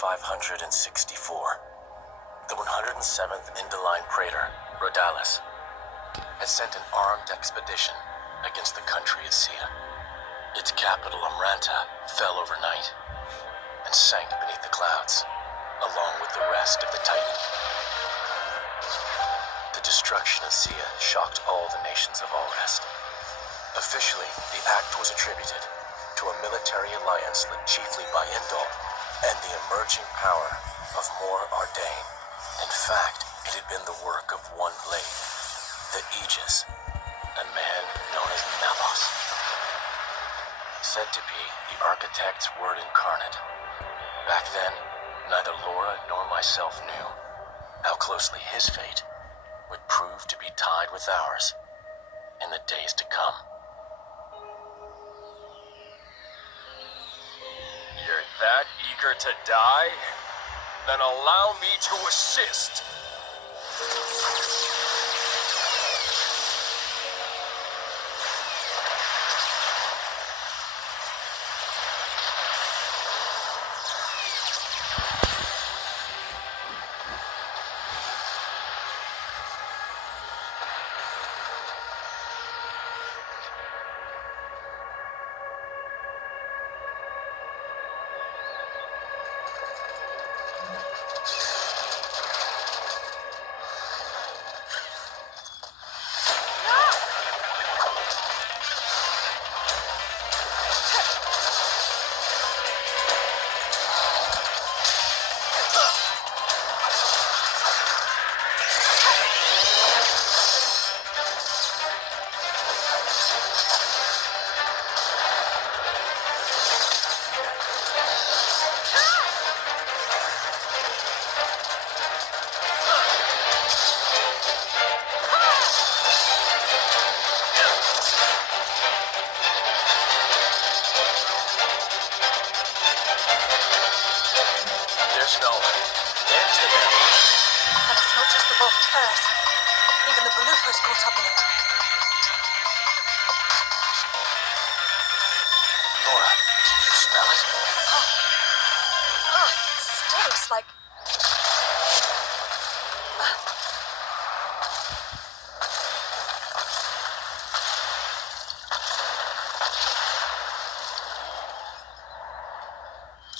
564. The 107th Indoline Praetor, Rhodalis, had sent an armed expedition against the country of Sia. Its capital, Amranta, fell overnight and sank beneath the clouds, along with the rest of the Titan. The destruction of Sia shocked all the nations of Allrest. Officially, the act was attributed to a military alliance led chiefly by Indol and the emerging power of Mor Ardain. In fact, it had been the work of one blade, the Aegis, a man known as Melos. Said to be the architect's word incarnate. Back then, neither Laura nor myself knew how closely his fate would prove to be tied with ours in the days to come. You're that eager to die? Then allow me to assist. There's no end to them. And it's not just the Bolton Ferris. Even the Belufo's caught up in it. Laura, can you smell it? It stinks like...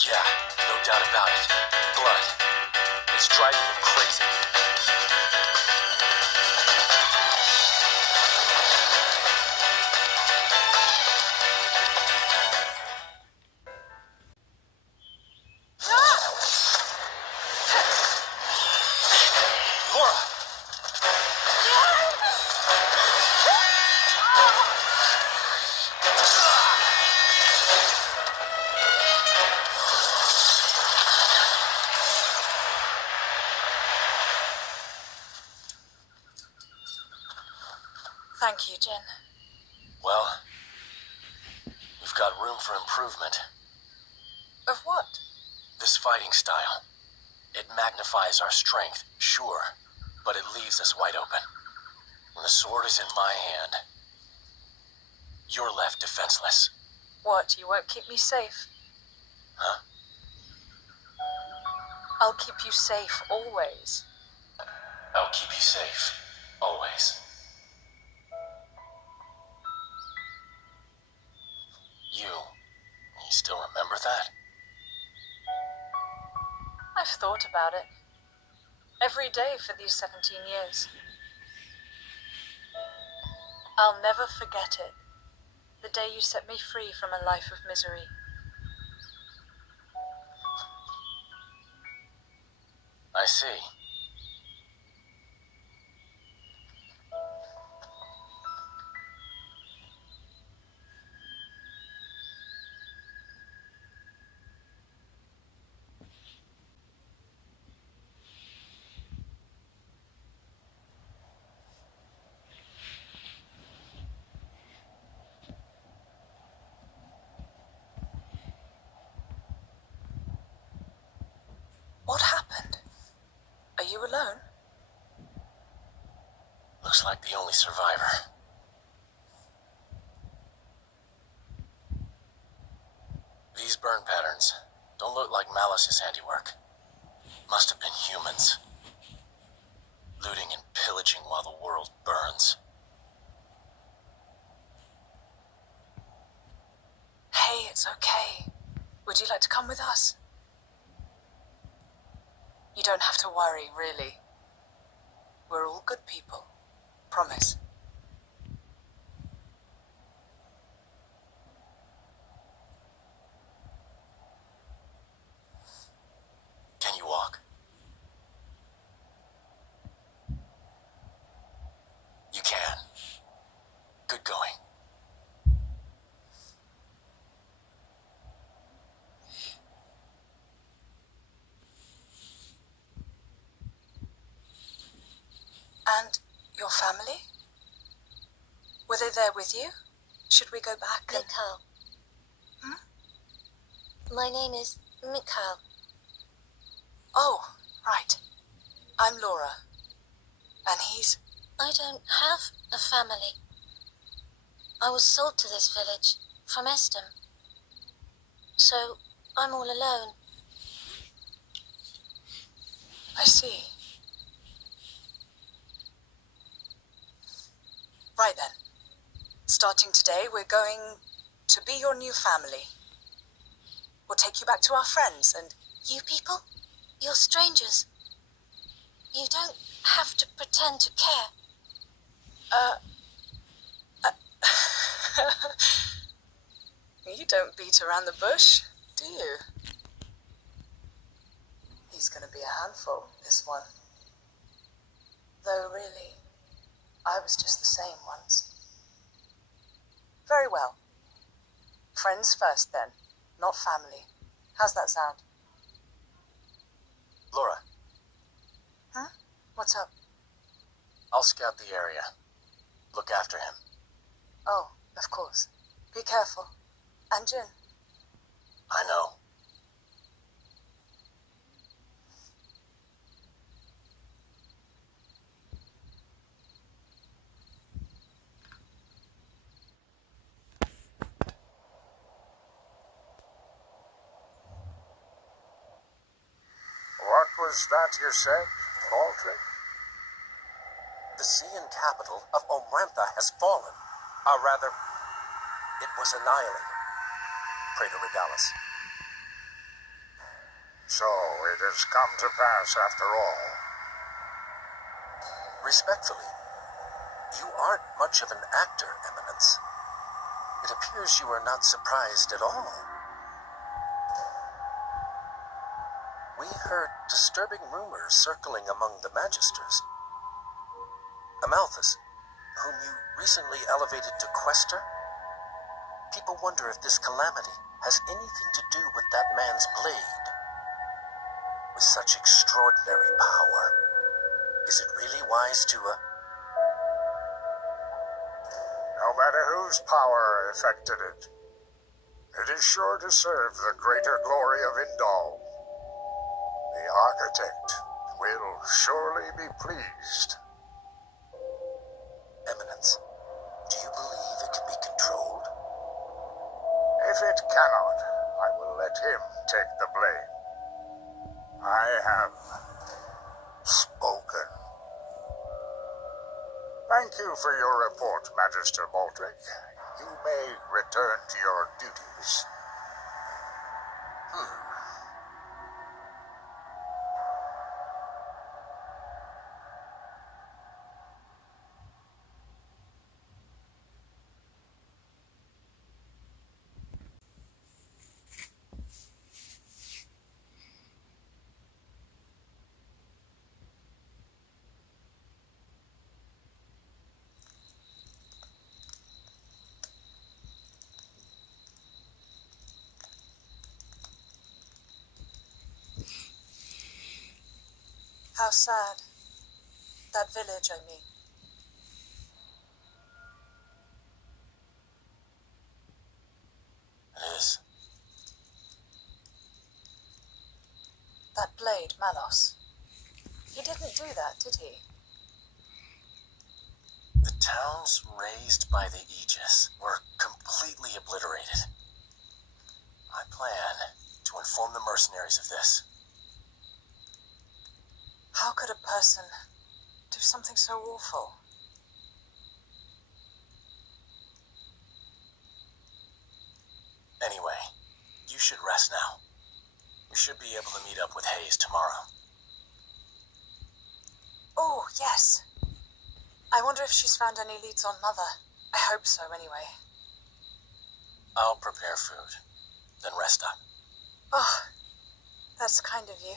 Yeah, no doubt about it. Blood. It's driving me crazy. Laura! Thank you, Jen. Well, we've got room for improvement. Of what? This fighting style. It magnifies our strength, sure, but it leaves us wide open. When the sword is in my hand, you're left defenseless. What, you won't keep me safe? Huh? I'll keep you safe, always. I'll keep you safe, always. You still remember that? I've thought about it. Every day for these 17 years. I'll never forget it. The day you set me free from a life of misery. I see. What happened? Are you alone? Looks like the only survivor. These burn patterns, Don't look like Malice's handiwork. Must have been humans. Looting and pillaging while the world burns. Hey, it's okay. Would you like to come with us? You don't have to worry, really. We're all good people. Promise. Can you walk? You can. Good going. And your family? Were they there with you? Should we go back and... Mikhail. My name is Mikhail. Oh, right. I'm Laura. And he's... I don't have a family. I was sold to this village from Estem. So I'm all alone. I see. Right then. Starting today, we're going to be your new family. We'll take you back to our friends and... You people? You're strangers. You don't have to pretend to care. You don't beat around the bush, do you? He's gonna be a handful, this one. Though really, I was just the same once. Very well. Friends first then, not family. How's that sound? Laura, Huh? What's up? I'll scout the area. Look after him. Oh, of course. Be careful. And Jin. I know. What was that you said, Baldric? The Cian capital of Omrantha has fallen. Or rather, it was annihilated. Praetor Regalis. So it has come to pass after all. Respectfully, you aren't much of an actor, Eminence. It appears you are not surprised at all. We heard disturbing rumors circling among the Magisters. Amalthus, whom you recently elevated to Quester? People wonder if this calamity has anything to do with that man's blade. With such extraordinary power, is it really wise to, No matter whose power affected it, it is sure to serve the greater glory of Indal. The architect will surely be pleased. Eminence, do you believe it can be controlled? If it cannot, I will let him take the blame. I have spoken. Thank you for your report, Magister Baldric. You may return to your duties. How sad. That village, I mean. It is. That blade, Malos. He didn't do that, did he? The towns raised by the Aegis were completely obliterated. I plan to inform the mercenaries mercenaries of this. How could a person do something so awful? Anyway, you should rest now. We should be able to meet up with Hayes tomorrow. Oh, yes. I wonder if she's found any leads on Mother. I hope so, anyway. I'll prepare food, then rest up. Oh, that's kind of you.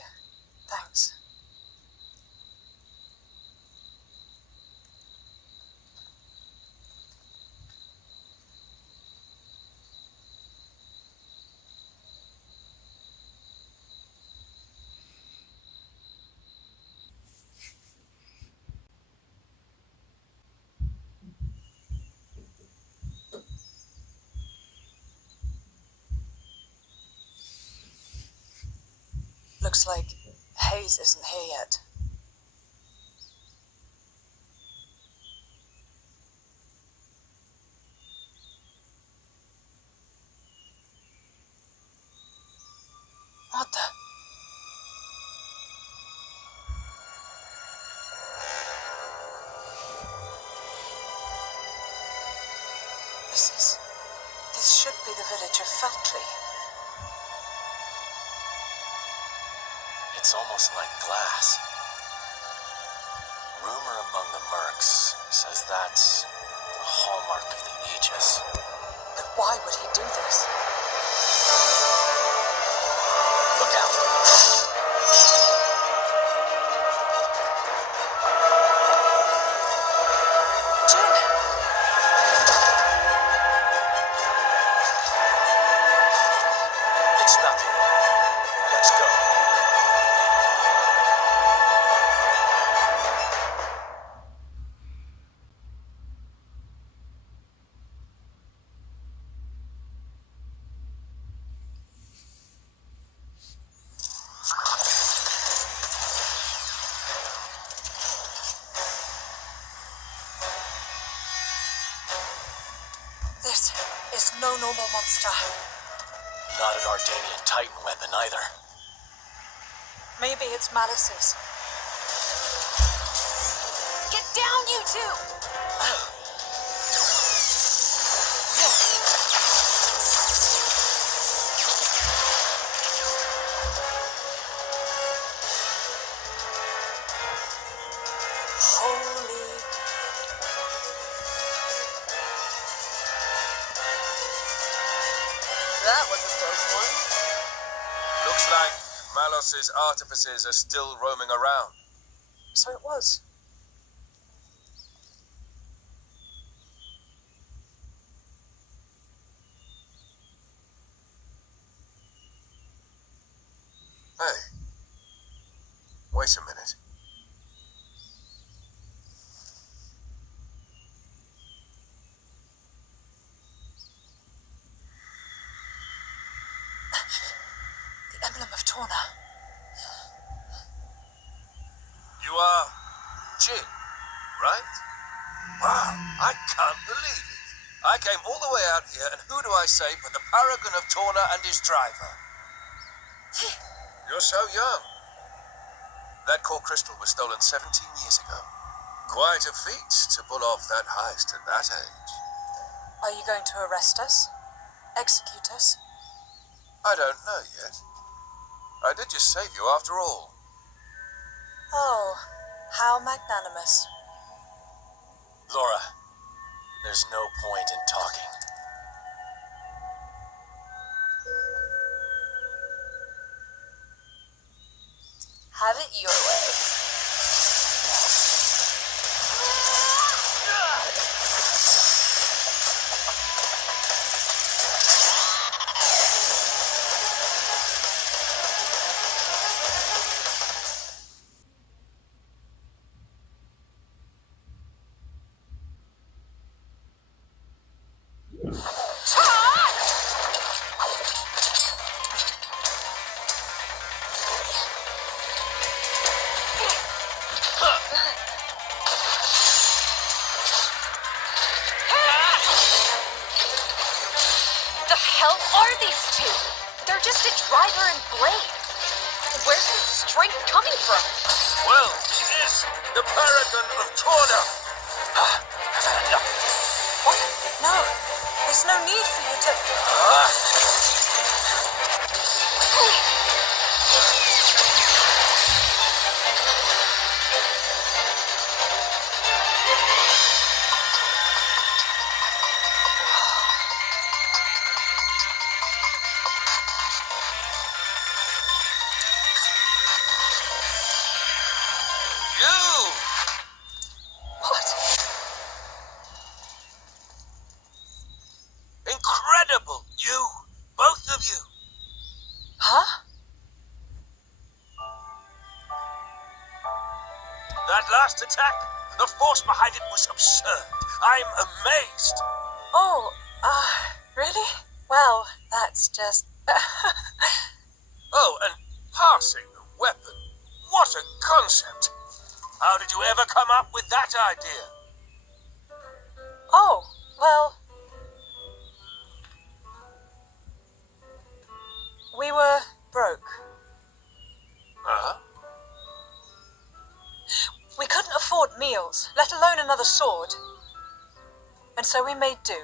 Thanks. Looks like Hayes isn't here yet. What the? This should be the village of Feltree. It's almost like glass. Rumor among the mercs says that's the hallmark of the Aegis. But why would he do this? Look out! Jin! It's nothing. Let's go. This is no normal monster. Not an Ardanian Titan weapon either. Maybe it's Malice's. Get down, you two! Holy... That was a close one. Looks like Malos's artificers are still roaming around. So it was. Hey, wait a minute. The emblem of Torna. You are Jin, right? Wow, I can't believe it. I came all the way out here, and who do I say but the paragon of Torna and his driver? You're so young. That core crystal was stolen 17 years ago. Quite a feat to pull off that heist at that age. Are you going to arrest us? Execute us? I don't know yet. I did just save you after all. Oh, how magnanimous. Laura, there's no point in talking. Have it your way. The hell are these two? They're just a driver and blade. Where's his strength coming from? Well, he is the paragon of Torna. I've had enough. What? No. There's no need for you to... You! What? Incredible! You! Both of you! Huh? That last attack, the force behind it was absurd. I'm amazed. Oh, really? Well, that's just... Oh, and passing the weapon. What a concept. How did you ever come up with that idea? Oh, well... We were broke. Huh? We couldn't afford meals, let alone another sword. And so we made do.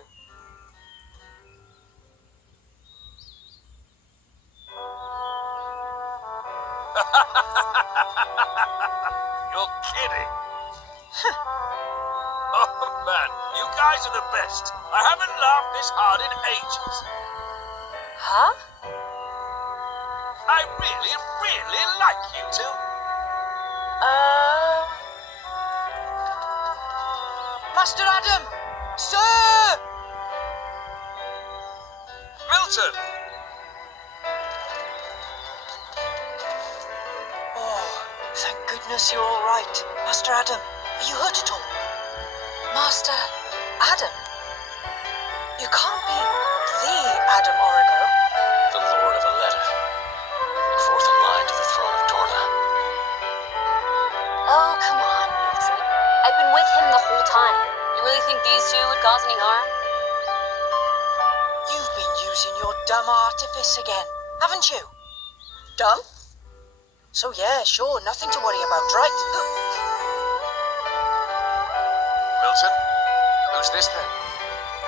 You're kidding. Oh, man, you guys are the best. I haven't laughed this hard in ages. Huh? I really, really like you two. Master Adam! Sir! Milton! Oh, thank goodness you're all right. Master Adam, are you hurt at all? Master Adam? You can't be the Adam Origo. The Lord of Aletta. And fourth in line to the throne of Torna. Oh, come on, Milton. I've been with him the whole time. You really think these two would cause any harm? You've been using your dumb artifice again, haven't you? Dumb? So yeah, sure, nothing to worry about, right? Milton? Who's this then?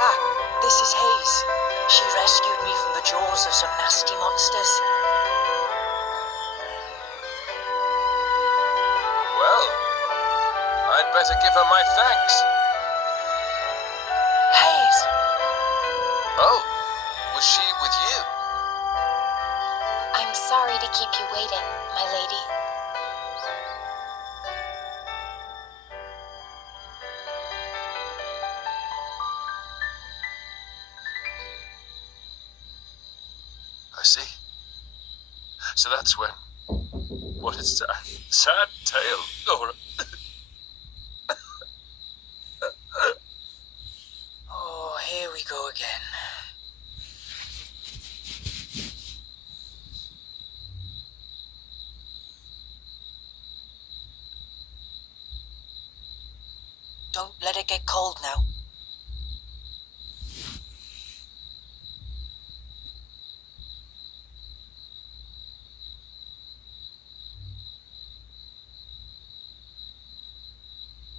Ah, this is Hayes. She rescued me from the jaws of some nasty monsters. Well, I'd better give her my thanks. Hayes! Oh, was she with you? I'm sorry to keep you waiting, my lady. I see. So that's when... What a sad tale, Laura. Oh, here we go again. Don't let it get cold now.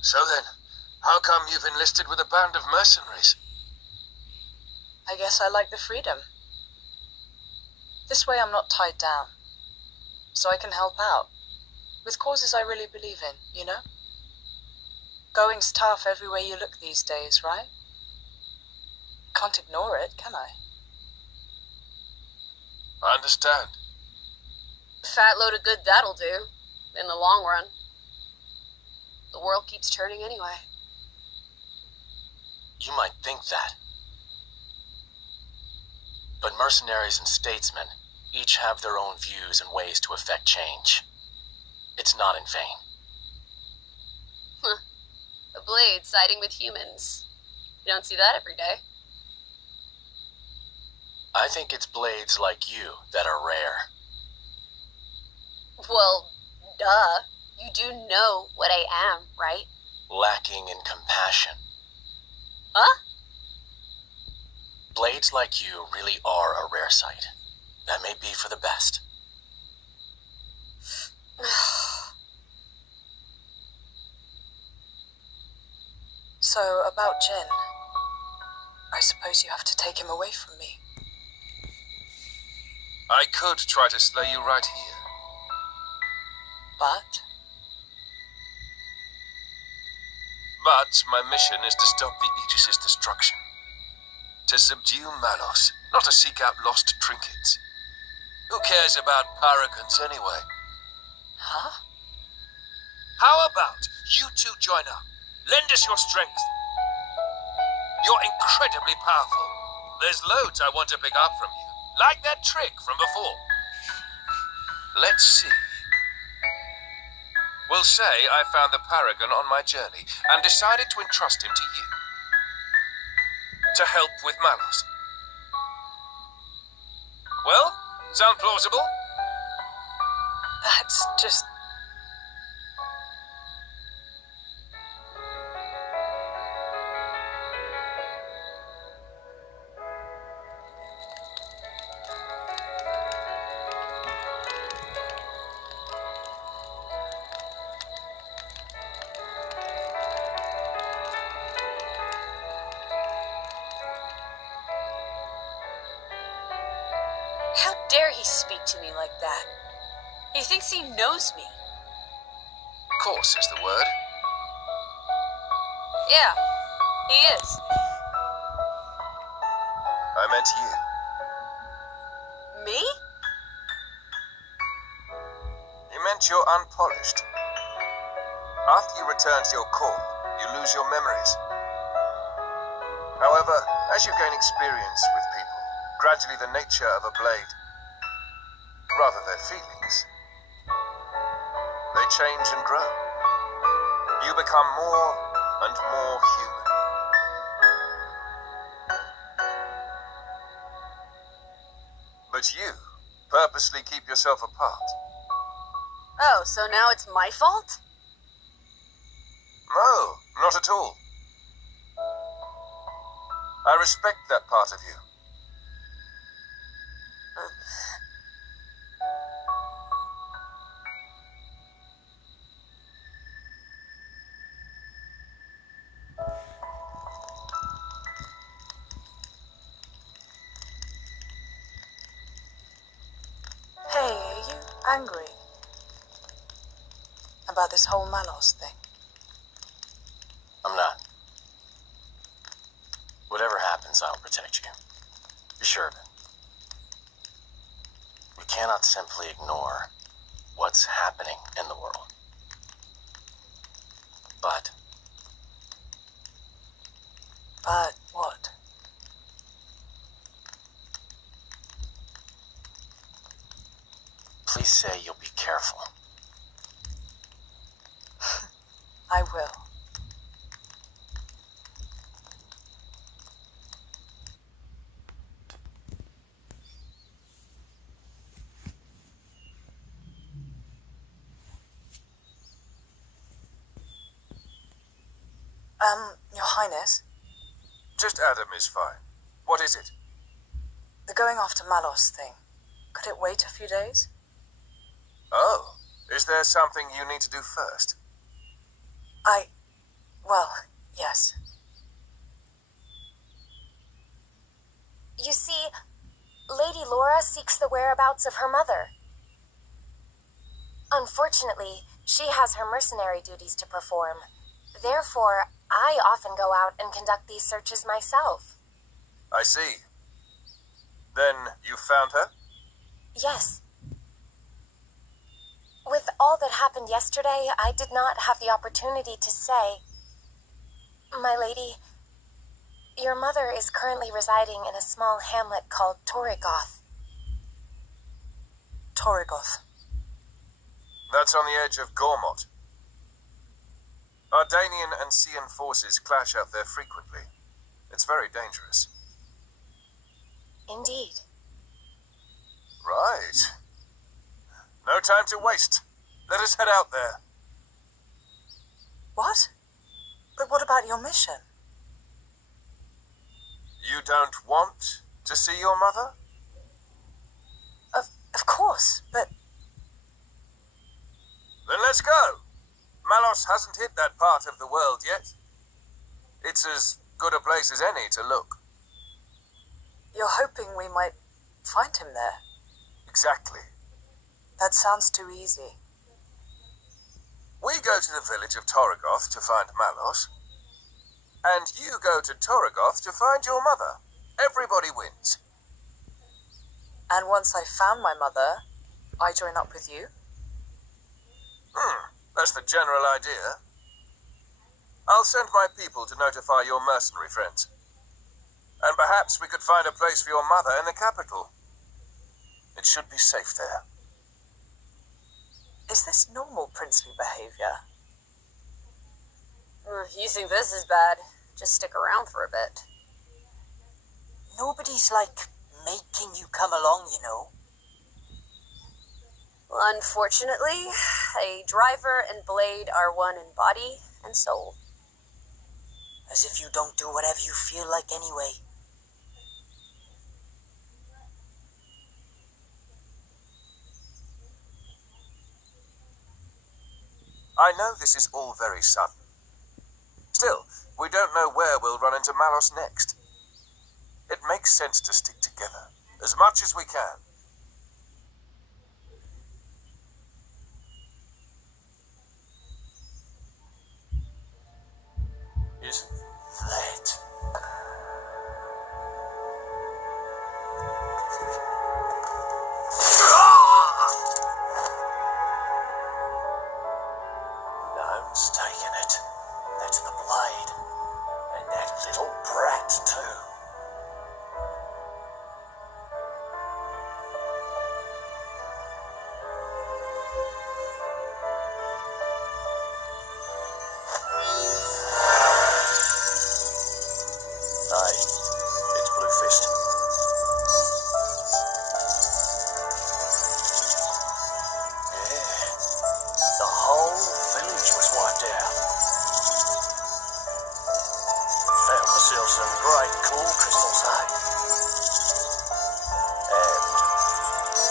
So then, how come you've enlisted with a band of mercenaries? I guess I like the freedom. This way I'm not tied down. So I can help out. With causes I really believe in, you know? Going's tough everywhere you look these days, right? Can't ignore it, can I? I understand. Fat load of good that'll do, in the long run. The world keeps turning anyway. You might think that. But mercenaries and statesmen each have their own views and ways to effect change. It's not in vain. A blade siding with humans. You don't see that every day. I think it's blades like you that are rare. Well, duh. You do know what I am, right? Lacking in compassion. Huh? Blades like you really are a rare sight. That may be for the best. So, about Jin. I suppose you have to take him away from me. I could try to slay you right here. But But my mission is to stop the Aegis's destruction. To subdue Malos, not to seek out lost trinkets. Who cares about paragons anyway? huh? How about you two join up? Lend us your strength. You're incredibly powerful. There's loads I want to pick up from you. Like that trick from before. Let's see. We'll say I found the Paragon on my journey and decided to entrust him to you. To help with Malos. Well, sound plausible? That's just... How dare he speak to me like that? He thinks he knows me. Course is the word. Yeah, he is. I meant you. Me? You meant you're unpolished. After you return to your core, you lose your memories. However, as you gain experience with people, gradually the nature of a blade, rather their feelings, they change and grow. You become more and more human. But you purposely keep yourself apart. Oh, so now it's my fault? No, not at all. I respect that part of you. Hey, are you angry about this whole Malos thing? I'm not. Whatever happens, I'll protect you. Be sure of it. We cannot simply ignore what's happening in the world. But what? please say you'll be careful. I will. Your Highness, Just Adam is fine. What is it? the going after Malos thing, could it wait a few days? Oh, is there something you need to do first? Well, yes. You see, Lady Laura seeks the whereabouts of her mother. Unfortunately, she has her mercenary duties to perform. Therefore, I often go out and conduct these searches myself. I see. Then you found her? Yes. With all that happened yesterday, I did not have the opportunity to say, My lady, your mother is currently residing in a small hamlet called Torrigoth. Torrigoth. That's on the edge of Gormott. Ardanian and Cian forces clash out there frequently. It's very dangerous. Indeed. Right. No time to waste. Let us head out there. What? But what about your mission? You don't want to see your mother? Malos hasn't hit that part of the world yet. It's as good a place as any to look. You're hoping we might find him there? Exactly. That sounds too easy. We go to the village of Torragoth to find Malos, and you go to Torragoth to find your mother. Everybody wins. And once I've found my mother, I join up with you? That's the general idea. I'll send my people to notify your mercenary friends. And perhaps we could find a place for your mother in the capital. It should be safe there. Is this normal princely behavior? If you think this is bad, just stick around for a bit. Nobody's, making you come along, you know. Well, unfortunately, a driver and blade are one in body and soul. As if you don't do whatever you feel like anyway. I know this is all very sudden. Still, we don't know where we'll run into Malos next. It makes sense to stick together, as much as we can. Isn't that... No mistaking it. That's the blade. And that little brat, too. Hey, it's Bluefist. Yeah, the whole village was wiped out. Found myself some great cool crystals, eh? And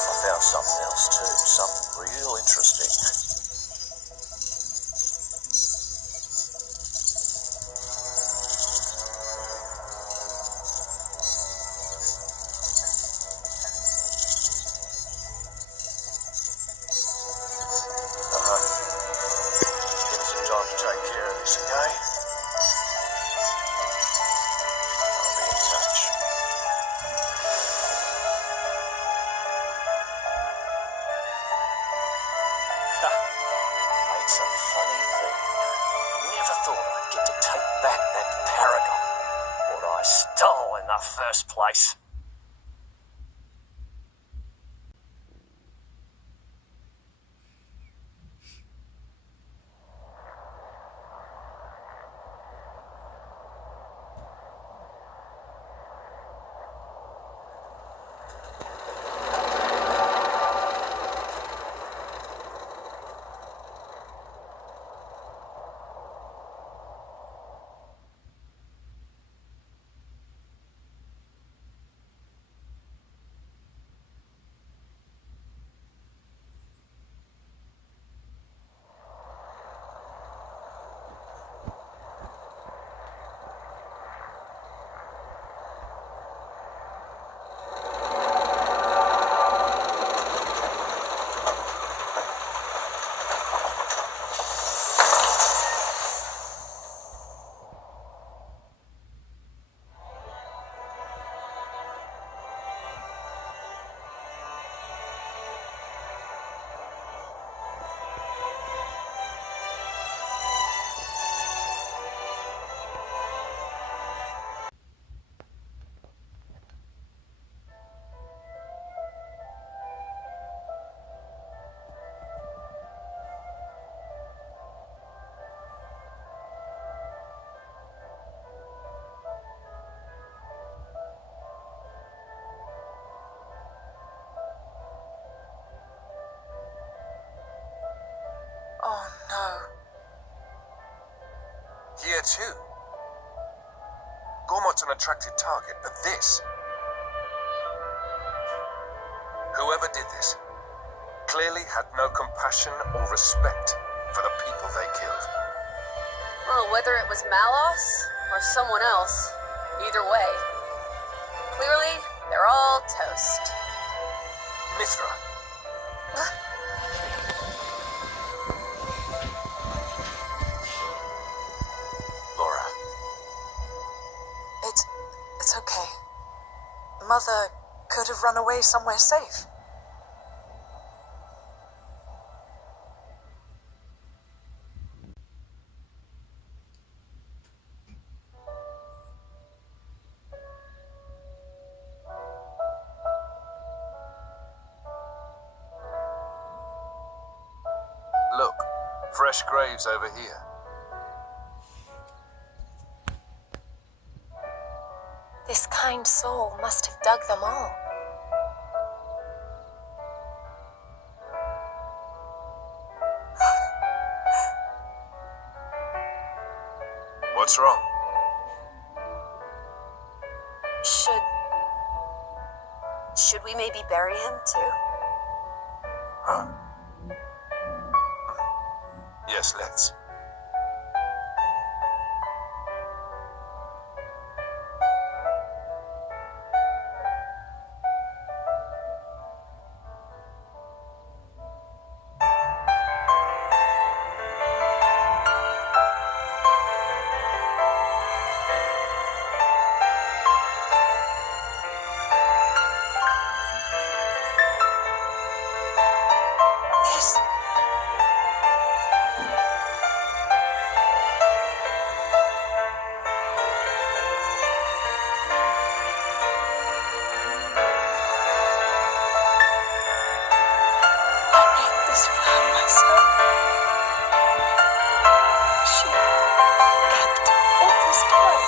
I found something else too, something real interesting. Give us some time to take care of this, okay? I'll be in touch. Fate's a funny thing. Never thought I'd get to take back that paragon. What I stole in the first place. Oh no. Here too. Gormot's an attractive target, but this... Whoever did this clearly had no compassion or respect for the people they killed. Well, whether it was Malos or someone else, either way, clearly they're all toast. Mithra, Laura, It's okay. Mother could have run away somewhere safe. look, fresh graves over here. This kind soul must have dug them all. What's wrong? Should we maybe bury him too? Huh? Yes, let's. This found my son. She kept all this time.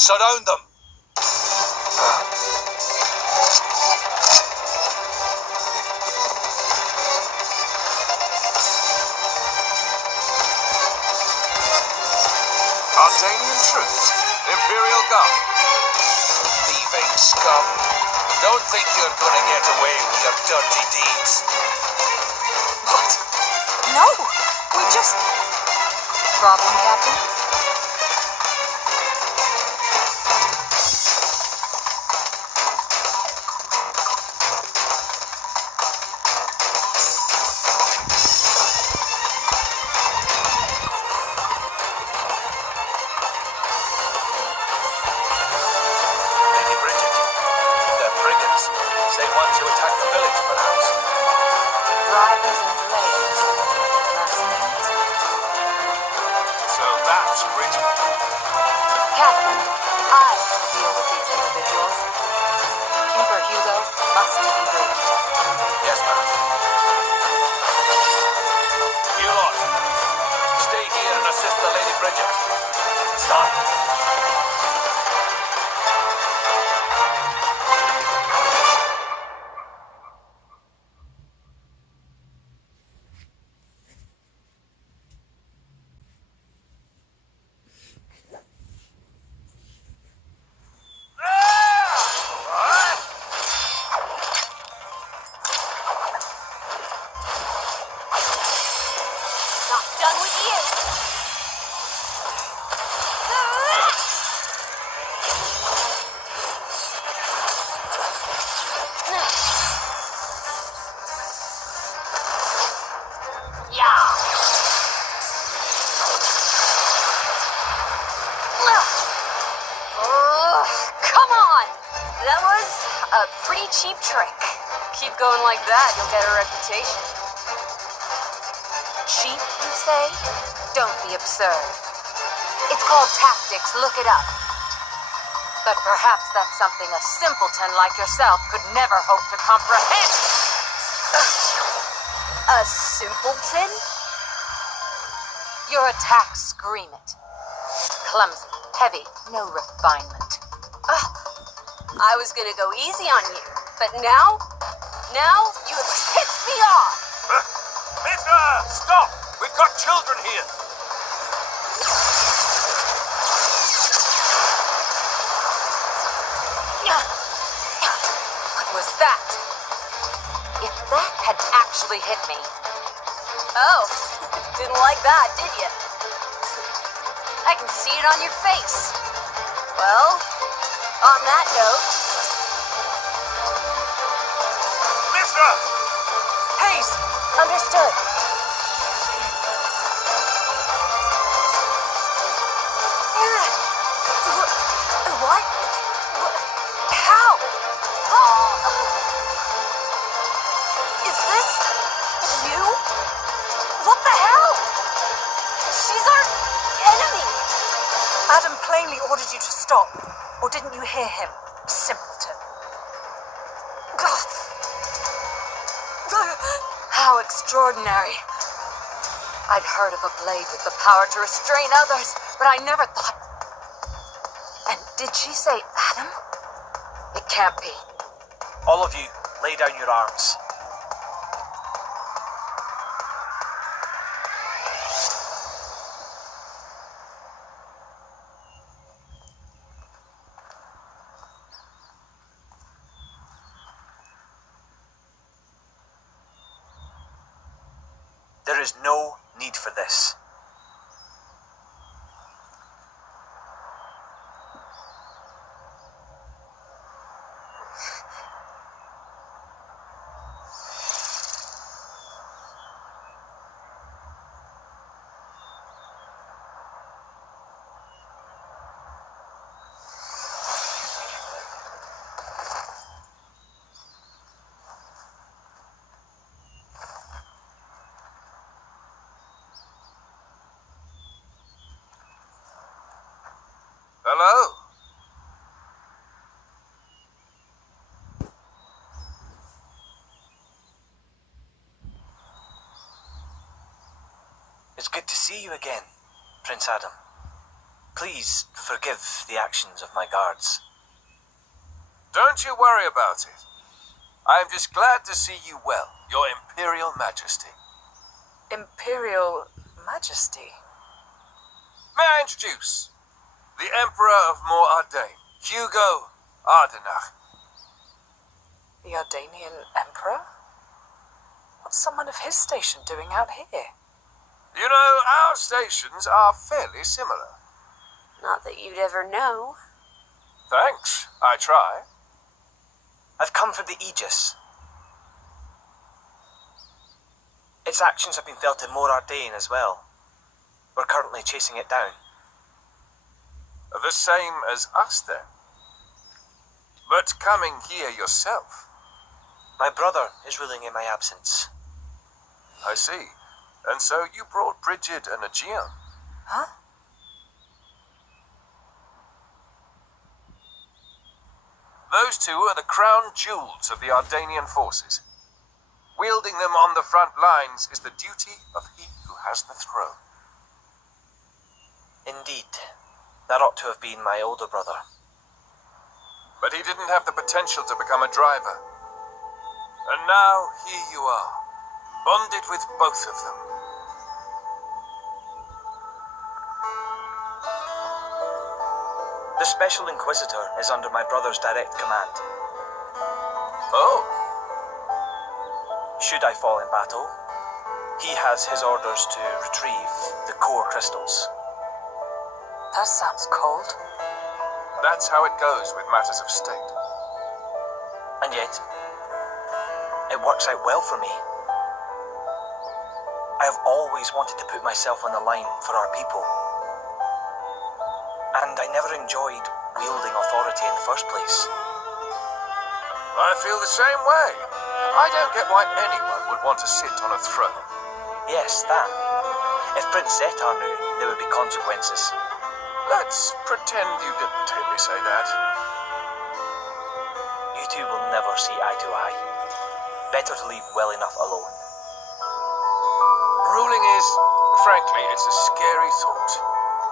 Surround them! Artanian troops, Imperial Guard. Thieving scum. Don't think you're gonna get away with your dirty deeds. What? No! We just... Problem, Captain? Lady Bridget, they're brigands. Same ones who attacked the village, perhaps. Drivers and slaves. Mercenaries. So that's Bridget. Captain, I shall deal with these individuals. Emperor Hugo must be briefed. Yes, ma'am. You lot, stay here and assist the Lady Bridget. Son! Not done with you. Come on! That was a pretty cheap trick. Keep going like that, you'll get a reputation. Cheap, you say? Don't be absurd. It's called tactics. Look it up. But perhaps that's something a simpleton like yourself could never hope to comprehend. A simpleton? Your attacks scream it. Clumsy, heavy, no refinement. I was gonna go easy on you, but now you have pissed me off. Mister, stop! We've got children here. What was that? If that had actually hit me, Oh, didn't like that, did you? I can see it on your face. Well, on that note... Mister! Haze, understood. What? How? Is this you? What the hell? She's our enemy. Adam plainly ordered you to stop. Or didn't you hear him? Simpleton. How extraordinary. I'd heard of a blade with the power to restrain others, but I never thought... And did she say Adam? It can't be. All of you, lay down your arms. There is no need for this. Hello? It's good to see you again, Prince Adam. Please forgive the actions of my guards. Don't you worry about it. I'm just glad to see you well, Your Imperial Majesty. Imperial Majesty. May I introduce the Emperor of Mor-Ardain, Hugo Ardenach. The Ardanian Emperor? What's someone of his station doing out here? You know, our stations are fairly similar. Not that you'd ever know. Thanks, I try. I've come for the Aegis. Its actions have been felt in Mor-Ardain as well. We're currently chasing it down. The same as us, then. But coming here yourself. My brother is ruling in my absence. I see. And so you brought Bridget and Aegeon. Huh? Those two are the crown jewels of the Ardanian forces. Wielding them on the front lines is the duty of he who has the throne. Indeed. That ought to have been my older brother. But he didn't have the potential to become a driver. And now here you are, bonded with both of them. The Special Inquisitor is under my brother's direct command. Oh, Should I fall in battle, he has his orders to retrieve the core crystals. That sounds cold. that's how it goes with matters of state. And yet, it works out well for me. I have always wanted to put myself on the line for our people. And I never enjoyed wielding authority in the first place. I feel the same way. I don't get why anyone would want to sit on a throne. Yes, that. If Prince Zetar knew, there would be consequences. Let's pretend you didn't hear me say that. You two will never see eye to eye. Better to leave well enough alone. Ruling is, frankly, it's a scary thought.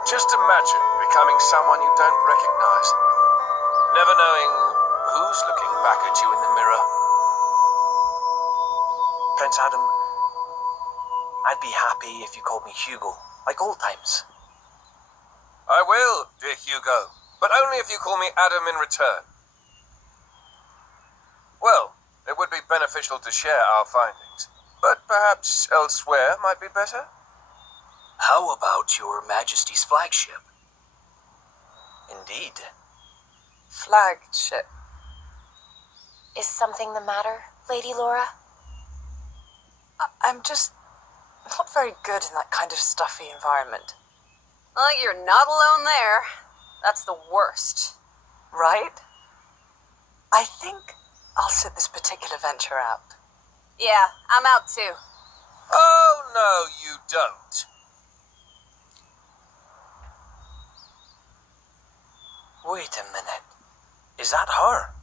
Just imagine becoming someone you don't recognize. Never knowing who's looking back at you in the mirror. Prince Adam, I'd be happy if you called me Hugo, like old times. I will, dear Hugo, but only if you call me Adam in return. Well, it would be beneficial to share our findings, but perhaps elsewhere might be better? How about your Majesty's flagship? Indeed. Flagship. Is something the matter, Lady Laura? I'm just not very good in that kind of stuffy environment. Well, you're not alone there. That's the worst. Right? I think I'll sit this particular venture out. Yeah, I'm out too. Oh, no, you don't. Wait a minute. Is that her?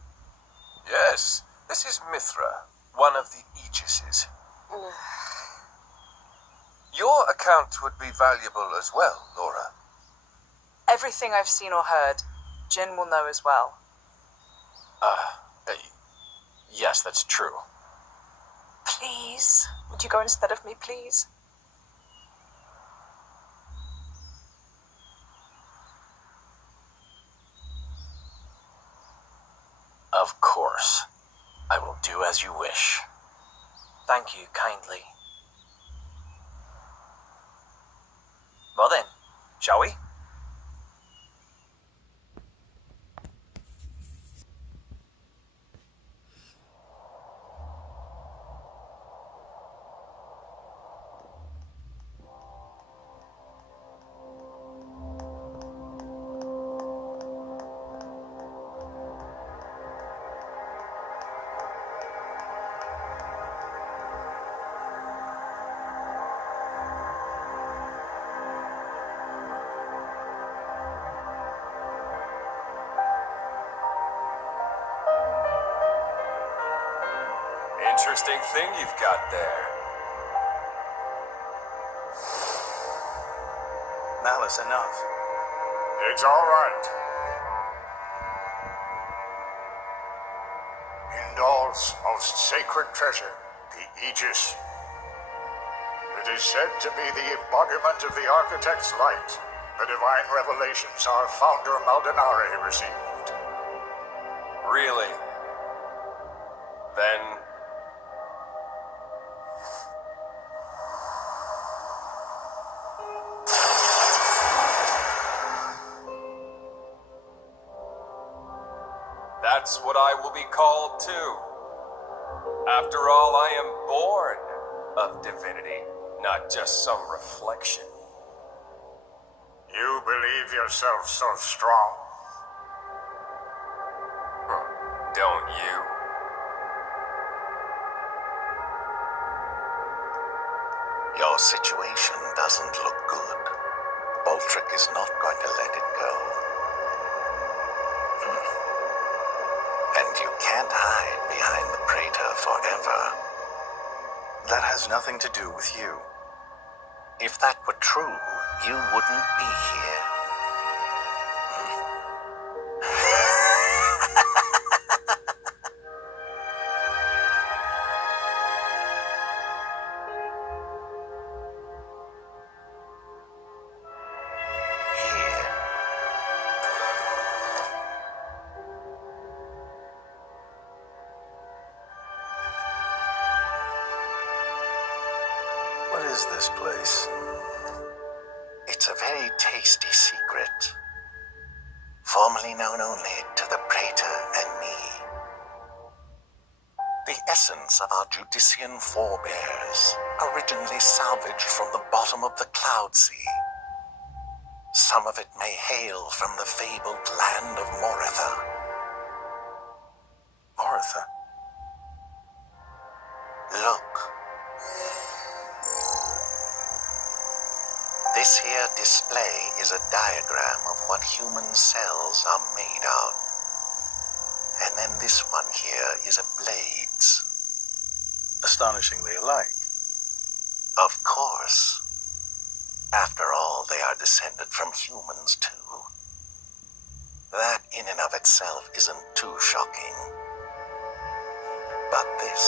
Yes, this is Mithra, one of the Aegises. Your account would be valuable as well, Laura. Everything I've seen or heard, Jin will know as well. Yes, that's true. Please? Would you go instead of me, please? Of course. I will do as you wish. Thank you kindly. Well then, shall we? Interesting thing you've got there. Malice enough. It's all right. Indal's most sacred treasure, the Aegis. It is said to be the embodiment of the Architect's light, the divine revelations our founder Maldonare received. Really? Then... that's what I will be called too. After all, I am born of divinity, not just some reflection. You believe yourself so strong? Don't you? Your situation doesn't look good. Boltrick is not going to let it go. And you can't hide behind the Praetor forever. That has nothing to do with you. If that were true, you wouldn't be here. Here. What is this place? It's a very tasty secret. Formerly known only to the Praetor and me. The essence of our Judician forebears, originally salvaged from the bottom of the Cloud Sea. Some of it may hail from the fabled land of Moritha. Moritha? Look. This here display is a diagram of what human cells are made of. And then this one here is a blades. Astonishingly alike. Of course. After all, they are descended from humans, too. That in and of itself isn't too shocking. But this...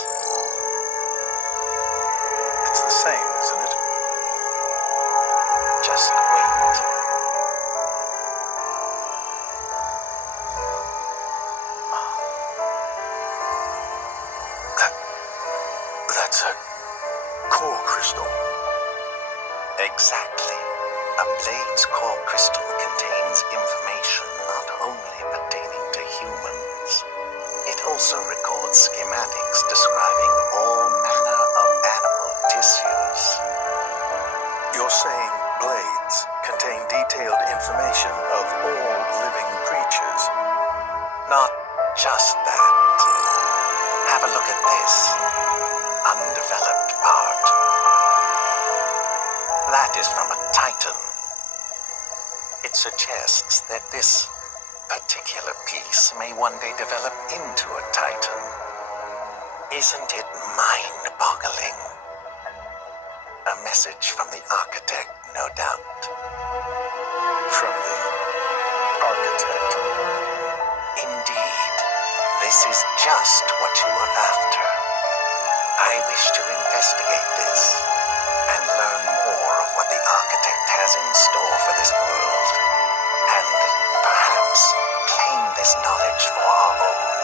It's the same, isn't it? Just wait. That's a core crystal. Exactly. A blade's core crystal contains information not only pertaining to humans. It also records schematics describing all manner of animal tissues. You're saying blades contain detailed information of all living creatures? Not just that. Have a look at this undeveloped part. That is from a titan. It suggests that this particular piece may one day develop into a titan. Isn't it mind-boggling? A message from the architect, no doubt. From the architect? Indeed. This is just what you were after. I wish to investigate this and learn more of what the architect has in store for this world, and perhaps claim this knowledge for our own.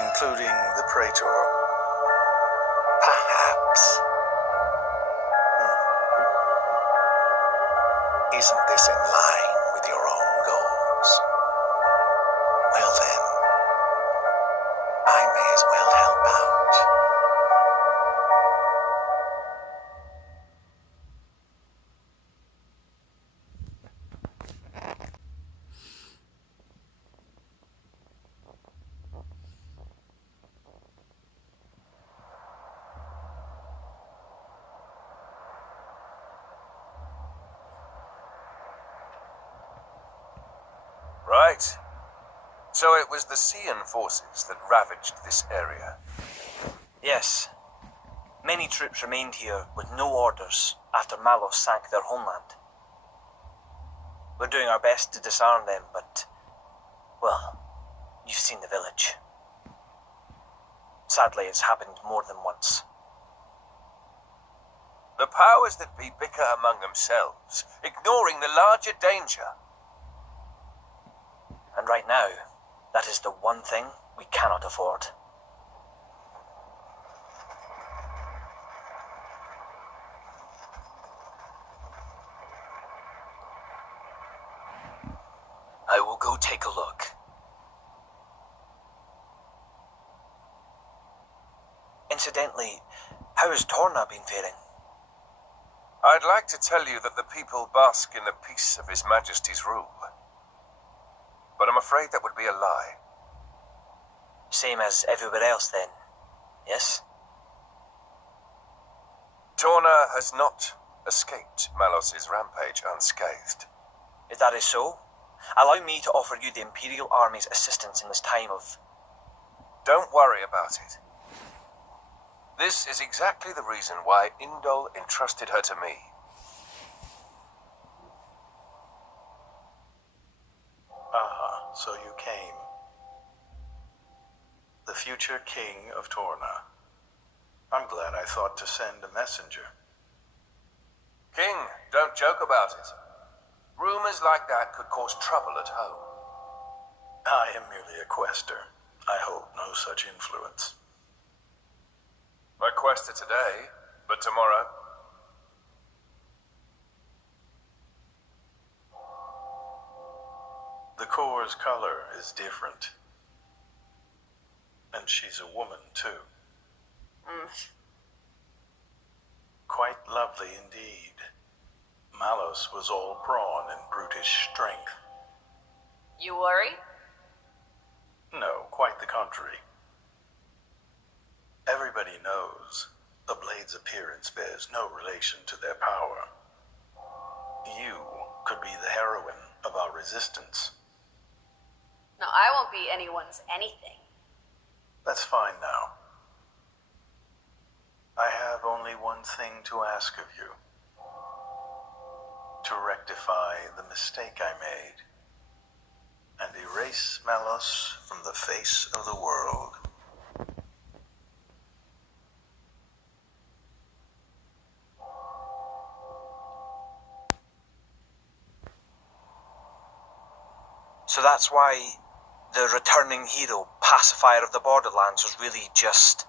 Including the Praetor? Perhaps. Isn't this in line with your own goals? Well then, I may as well help out. Right. So it was the Sion forces that ravaged this area. Yes. Many troops remained here with no orders after Malos sank their homeland. We're doing our best to disarm them, but, well, you've seen the village. Sadly, it's happened more than once. The powers that be bicker among themselves, ignoring the larger danger. And right now, that is the one thing we cannot afford. I will go take a look. Incidentally, how has Torna been faring? I'd like to tell you that the people bask in the peace of His Majesty's rule. But I'm afraid that would be a lie. Same as everywhere else then, yes? Torna has not escaped Malos's rampage unscathed. If that is so, allow me to offer you the Imperial Army's assistance in this time of... Don't worry about it. This is exactly the reason why Indol entrusted her to me. So you came. The future king of Torna. I'm glad I thought to send a messenger. King, don't joke about it. Rumors like that could cause trouble at home. I am merely a quester. I hold no such influence. My quester today, but tomorrow. The core's color is different. And she's a woman, too. Quite lovely indeed. Malos was all brawn and brutish strength. You worry? No, quite the contrary. Everybody knows A blade's appearance bears no relation to their power. You could be the heroine of our resistance. No, I won't be anyone's anything. That's fine now. I have only one thing to ask of you. To rectify the mistake I made and erase Malos from the face of the world. So that's why the returning hero, pacifier of the Borderlands, was really just...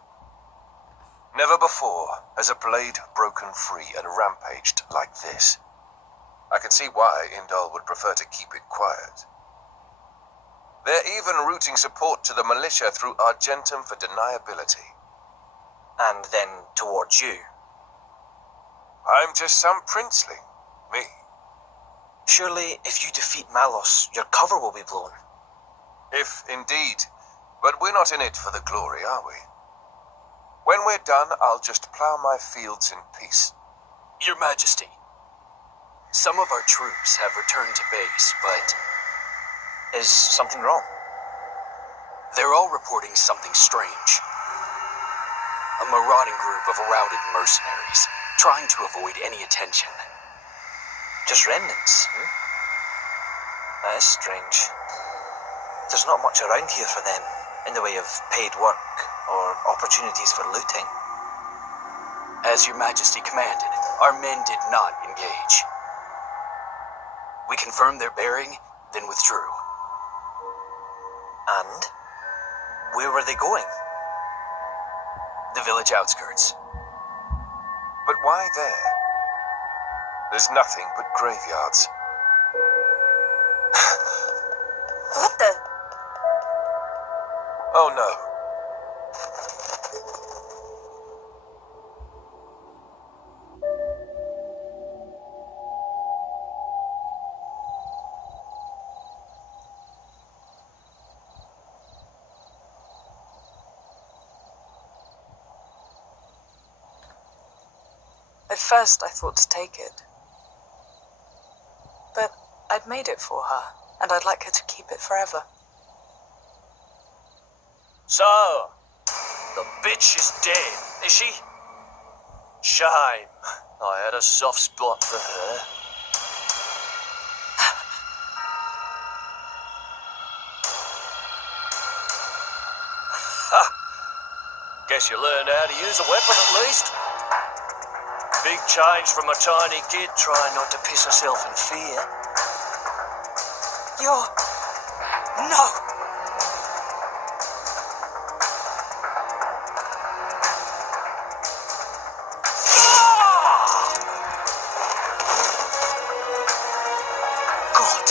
Never before has a blade broken free and rampaged like this. I can see why Indol would prefer to keep it quiet. They're even routing support to the militia through Argentum for deniability. And then towards you. I'm just some princeling. Me. Surely, if you defeat Malos, your cover will be blown. If indeed. But we're not in it for the glory, are we? When we're done, I'll just plow my fields in peace. Your Majesty, some of our troops have returned to base, but... Is something wrong? They're all reporting something strange. A marauding group of routed mercenaries, trying to avoid any attention. Just remnants, That is strange. There's not much around here for them, in the way of paid work or opportunities for looting. As Your Majesty commanded, our men did not engage. We confirmed their bearing, then withdrew. And? Where were they going? The village outskirts. But why there? There's nothing but graveyards. What the? Oh no. At first, I thought to take it. But I'd made it for her, and I'd like her to keep it forever. So, the bitch is dead, is she? Shame. I had a soft spot for her. Guess you learned how to use a weapon at least. Big change from a tiny kid trying not to piss herself in fear. You're... No! God.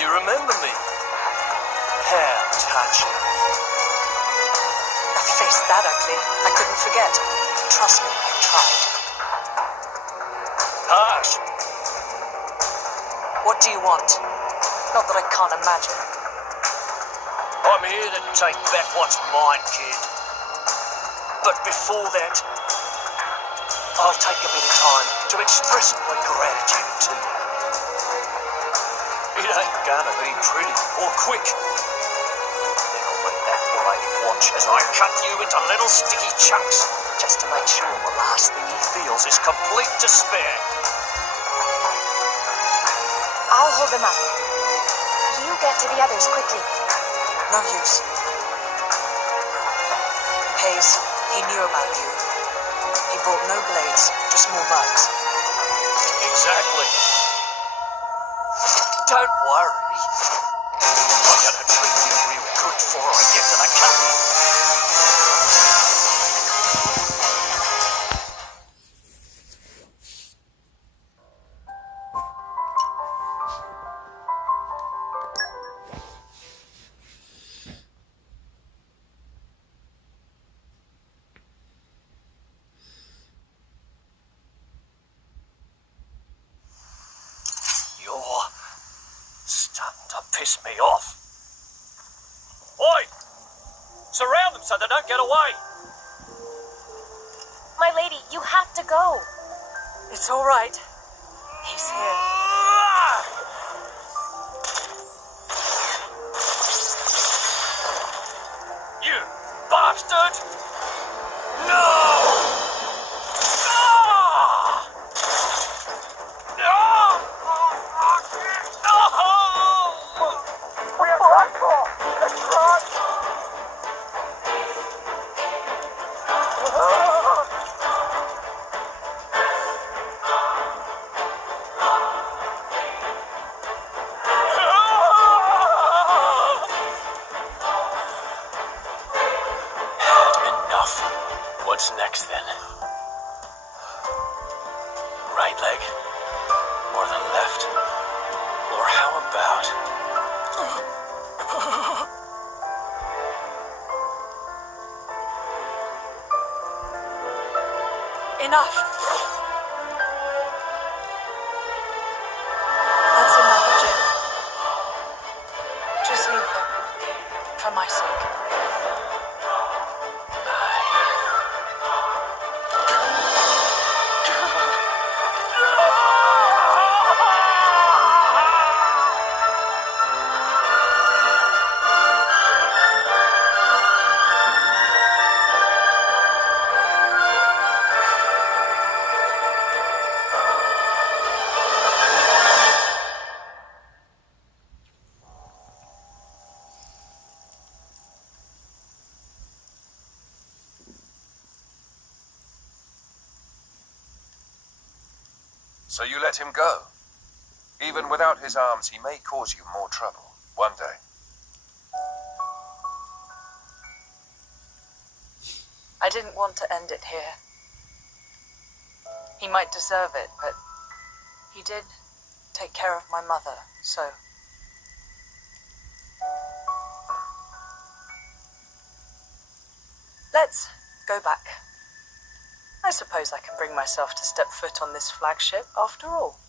You remember me? How touching. A face that ugly, I couldn't forget. Trust me, I tried. Harsh. What do you want? Not that I can't imagine. I'm here to take back what's mine, kid. But before that, I'll take a bit of time to express my gratitude to you. It ain't gonna be pretty or quick. Then I'll let that blade watch as I cut you into little sticky chunks, just to make sure the last thing he feels is complete despair. I'll hold them up. You get to the others quickly. No use. Hayes, he knew about you. He brought no blades, just more mugs. Exactly. Don't worry. I'm gonna treat you real good before I get to the cutting. You're starting to piss me off. Oi! Surround them so they don't get away. You have to go. It's all right. He's here. You bastard! No! Enough. What's next then? Right leg? Or the left? Or how about... Enough. That's enough, Jim. Just leave him. For my sake. So you let him go? Even without his arms, he may cause you more trouble one day. I didn't want to end it here. He might deserve it, but he did take care of my mother, so... Let's go back. I suppose I can bring myself to step foot on this flagship after all.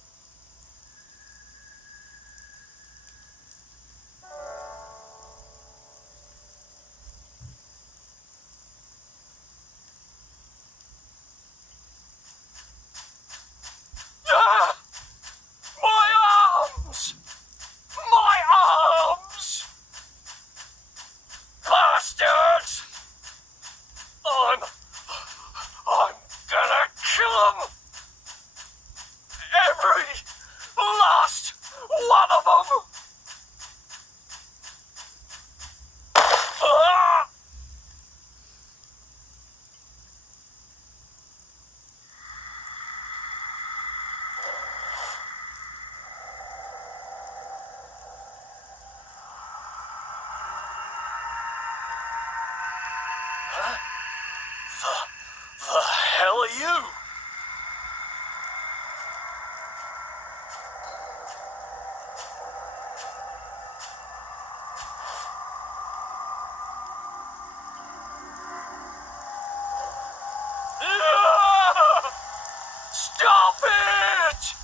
The hell are you? Stop it!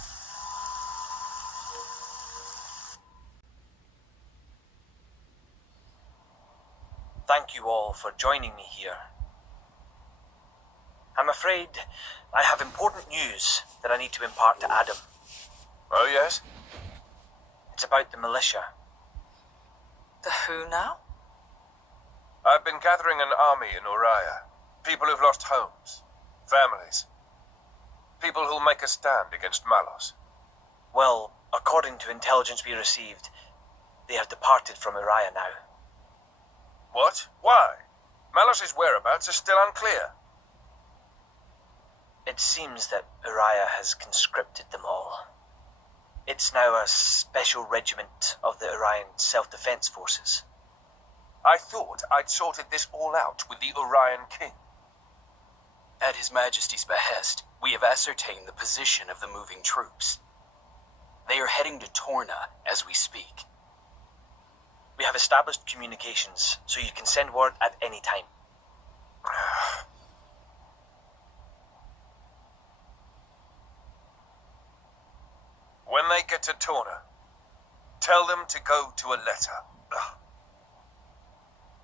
Thank you all for joining me here. I'm afraid I have important news that I need to impart to Adam. Oh, yes? It's about the militia. The who now? I've been gathering an army in Uriah. People who've lost homes, families. People who'll make a stand against Malos. Well, according to intelligence we received, they have departed from Uriah now. What? Why? Malos' whereabouts are still unclear. It seems that Uriah has conscripted them all. It's now a special regiment of the Urian Self-Defense Forces. I thought I'd sorted this all out with the Urian king. At His Majesty's behest, we have ascertained the position of the moving troops. They are heading to Torna as we speak. We have established communications, so you can send word at any time. When they get to Torna, tell them to go to a letter.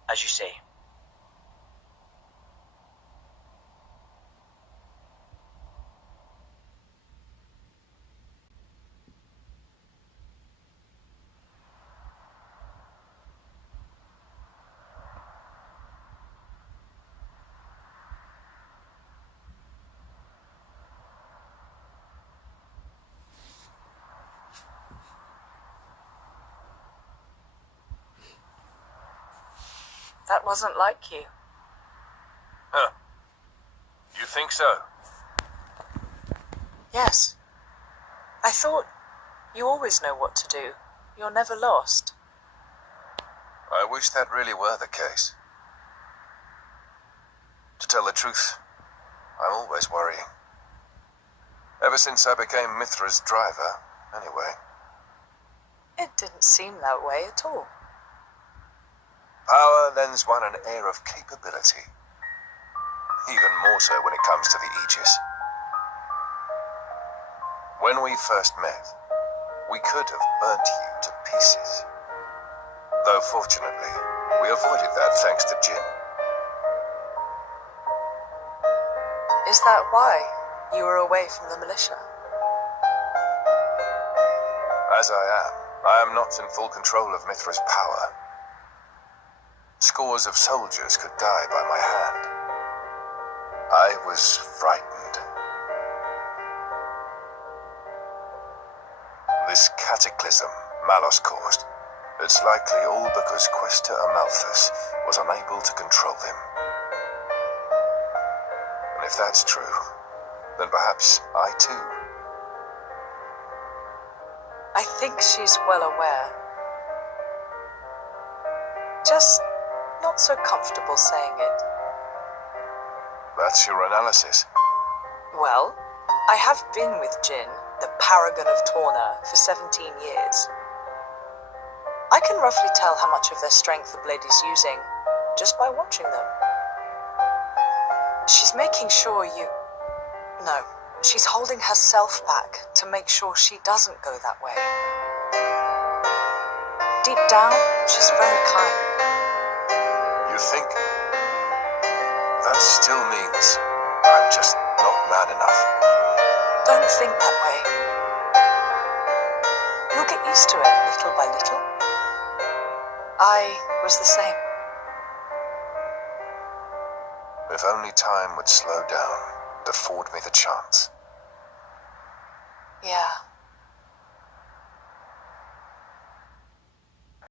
As you say. That wasn't like you. Huh. You think so? Yes. I thought you always know what to do. You're never lost. I wish that really were the case. To tell the truth, I'm always worrying. Ever since I became Mithra's driver, anyway. It didn't seem that way at all. Power lends one an air of capability. Even more so when it comes to the Aegis. When we first met, we could have burnt you to pieces. Though fortunately, we avoided that thanks to Jin. Is that why you were away from the militia? As I am not in full control of Mithra's power. Scores of soldiers could die by my hand. I was frightened. This cataclysm Malos caused, it's likely all because Questa Amalthus was unable to control him. And if that's true, then perhaps I too. I think she's well aware. Just not so comfortable saying it. That's your analysis. Well, I have been with Jin, the paragon of Torna, for 17 years. I can roughly tell how much of their strength the blade is using just by watching them. She's making sure you... No, she's holding herself back to make sure she doesn't go that way. Deep down, she's very kind. You think? That still means I'm just not man enough. Don't think that way. You'll get used to it little by little. I was the same. If only time would slow down and afford me the chance.